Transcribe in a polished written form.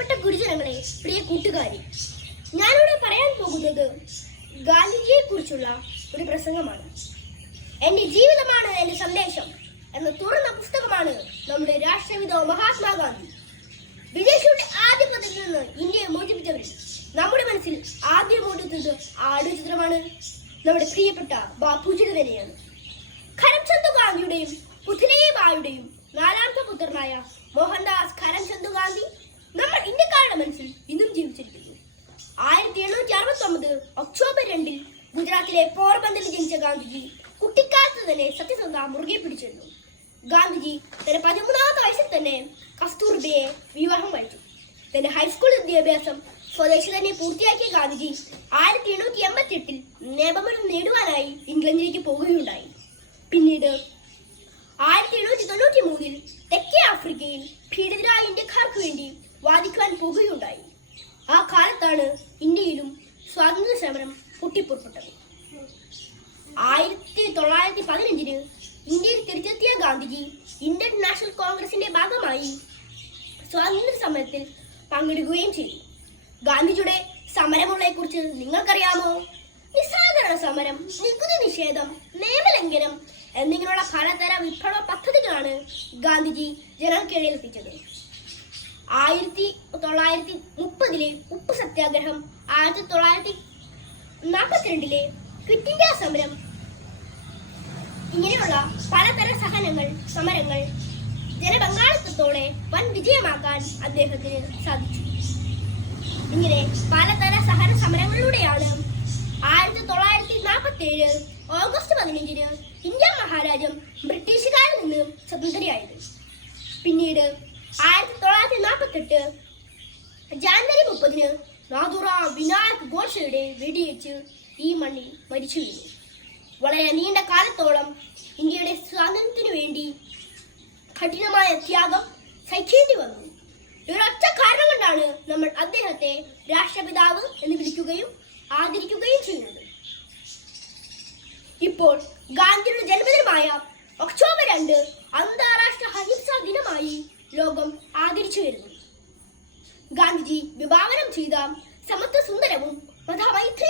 പ്രിയപ്പെട്ട ഗുരുജനങ്ങളെ, പ്രിയ കൂട്ടുകാരി, ഞാനിവിടെ പറയാൻ പോകുന്നത് ഗാന്ധിജിയെ കുറിച്ചുള്ള ഒരു പ്രസംഗമാണ്. എന്റെ ജീവിതമാണ് എന്റെ സന്ദേശം എന്ന തുറന്ന പുസ്തകമാണ് നമ്മുടെ രാഷ്ട്രപിതാവ് മഹാത്മാഗാന്ധി. വിദേശിയുടെ ആധിപത്യത്തിൽ നിന്ന് ഇന്ത്യയെ മോചിപ്പിച്ചവരിൽ നമ്മുടെ മനസ്സിൽ ആദ്യം ഓടുന്നത് ആടു ചിത്രമാണ്. നമ്മുടെ പ്രിയപ്പെട്ട ബാപ്പുജിയുടെ തന്നെയാണ്. കരംചന്ദ് ഗാന്ധിയുടെയും പുത്ലിബായിയുടെയും നാലാമത്തെ പുത്രനായ മോഹൻദാസ് കരംചന്ദ് ഗാന്ധി നമ്മൾ ഇന്ത്യക്കാരുടെ മനസ്സിൽ ഇന്നും ജീവിച്ചിരിക്കുന്നു. 1869 ഒക്ടോബർ 2 ഗുജറാത്തിലെ പോർബന്തറിൽ ജനിച്ച ഗാന്ധിജി കുട്ടിക്കാലത്ത് തന്നെ സത്യസന്ധത മുറുകെ പിടിച്ചിരുന്നു. ഗാന്ധിജി തന്റെ 13ാമത്തെ വയസ്സിൽ തന്നെ കസ്തൂർബയെ വിവാഹം കഴിച്ചു. തന്റെ ഹൈസ്കൂൾ വിദ്യാഭ്യാസം സ്വദേശി തന്നെ പൂർത്തിയാക്കിയ ഗാന്ധിജി 1888 നിയമനം നേടുവാനായി ഇംഗ്ലണ്ടിലേക്ക് പോവുകയുണ്ടായി. പിന്നീട് 1893 തെക്കേ ആഫ്രിക്കയിൽ പീഡിതരായ ഇന്ത്യക്കാർക്ക് വേണ്ടി വാദിക്കുവാൻ പോകുകയുണ്ടായി. ആ കാലത്താണ് ഇന്ത്യയിലും സ്വാതന്ത്ര്യ സമരം പൊട്ടിപ്പുറപ്പെട്ടത്. 1915 ഇന്ത്യയിൽ തിരിച്ചെത്തിയ ഗാന്ധിജി ഇന്ത്യൻ നാഷണൽ കോൺഗ്രസിന്റെ ഭാഗമായി സ്വാതന്ത്ര്യ സമരത്തിൽ പങ്കെടുക്കുകയും ചെയ്തു. ഗാന്ധിജിയുടെ സമരങ്ങളെ കുറിച്ച് നിങ്ങൾക്കറിയാമോ? നിസ്സഹകരണ സമരം, നികുതി നിഷേധം, നിയമലംഘനം എന്നിങ്ങനെയുള്ള പലതര വിപ്ലവ പദ്ധതികളാണ് ഗാന്ധിജി ജനങ്ങൾക്കിടയിൽ എത്തിച്ചത്. 1930 ഉപ്പ് സത്യാഗ്രഹം, 1942 ക്വിറ്റ് ഇന്ത്യ സമരം, ഇങ്ങനെയുള്ള പലതര സമരങ്ങൾ ജനപങ്കാളിത്തത്തോടെ വൻ വിജയമാക്കാൻ അദ്ദേഹത്തിന് സാധിച്ചു. ഇങ്ങനെ പലതര സമരങ്ങളിലൂടെയാണ് 1947 ഓഗസ്റ്റ് 15 ഇന്ത്യ മഹാരാജ്യം ബ്രിട്ടീഷുകാരിൽ നിന്ന് സ്വതന്ത്രയായത്. പിന്നീട് 1948 ജാനുവരി 30 നാഥുറാം വിനായക് ഗോഡ്സെയുടെ വെടിയേറ്റ് ഈ മണ്ണിൽ മരിച്ചു വീണു. വളരെ നീണ്ട കാലത്തോളം ഇന്ത്യയുടെ സ്വാതന്ത്ര്യത്തിനു വേണ്ടി കഠിനമായ ത്യാഗം സഹിക്കേണ്ടി വന്നു. ഒരൊറ്റ കാരണം കൊണ്ടാണ് നമ്മൾ അദ്ദേഹത്തെ രാഷ്ട്രപിതാവ് എന്ന് വിളിക്കുകയും ആദരിക്കുകയും ചെയ്യുന്നത്. ഇപ്പോൾ ഗാന്ധിയുടെ ജന്മദിനമായ ഒക്ടോബർ 2 അന്താരാഷ്ട്ര അഹിംസാ ദിനമായി ലോകം ആദരിച്ചു വരുന്നു. ഗാന്ധിജി വിഭാവനം ചെയ്ത സമത്വ സുന്ദരവും മതമൈത്രി